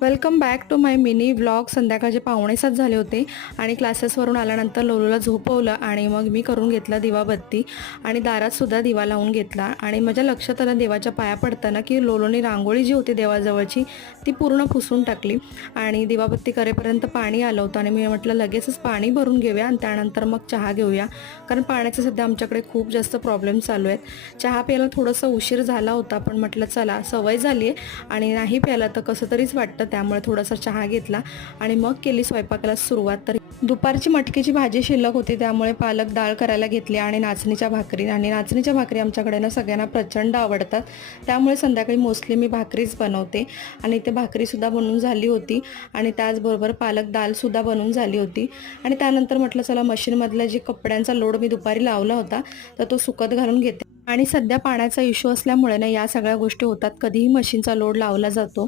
Welcome back to my mini vlog. संध्याकाळचे 5:45 झाले होते आणि क्लासेसवरून आल्यानंतर लोलूला झोपवलं आणि मग मी करून घेतला दिवाबत्ती आणि दारातसुद्धा दिवा लावून घेतला. आणि माझ्या लक्षात आलं देवाच्या पाया पडताना की लोलूने रांगोळी जी होती देवाजवळची ती पूर्ण पुसून टाकली आणि दिवाबत्ती करेपर्यंत पाणी आलं होतं आणि मी म्हटलं लगेचच पाणी भरून घेऊया आणि त्यानंतर मग चहा घेऊया, कारण पाण्याचे सध्या आमच्याकडे खूप जास्त प्रॉब्लेम चालू आहेत. चहा प्यायला थोडंसं उशीर झाला होता, पण म्हटलं चला सवय झाली आहे आणि नाही प्यायला तर कसं तरीच वाटतं, त्यामुळे थोडासा चहा घेतला आणि मग केली स्वयंपाकाला सुरुवात. तर दुपारची मटकीची भाजी शिल्लक होती त्यामुळे पालक डाळ करायला घेतली आणि नाचणीच्या भाकरी आमच्याकडे ना सगळ्यांना प्रचंड आवडतात, त्यामुळे संध्याकाळी मोस्टली मी भाकरीच बनवते. आणि ते भाकरीसुद्धा बनवून झाली होती आणि त्याचबरोबर पालक डाळसुद्धा बनवून झाली होती. आणि त्यानंतर म्हटलं चला मशीनमधला जे कपड्यांचा लोड मी दुपारी लावला होता तर तो सुकत घालून घेते. आणि सध्या पाण्याचा इश्यू असल्यामुळे ना या सगळ्या गोष्टी होतात, कधीही मशीनचा लोड लावला जातो.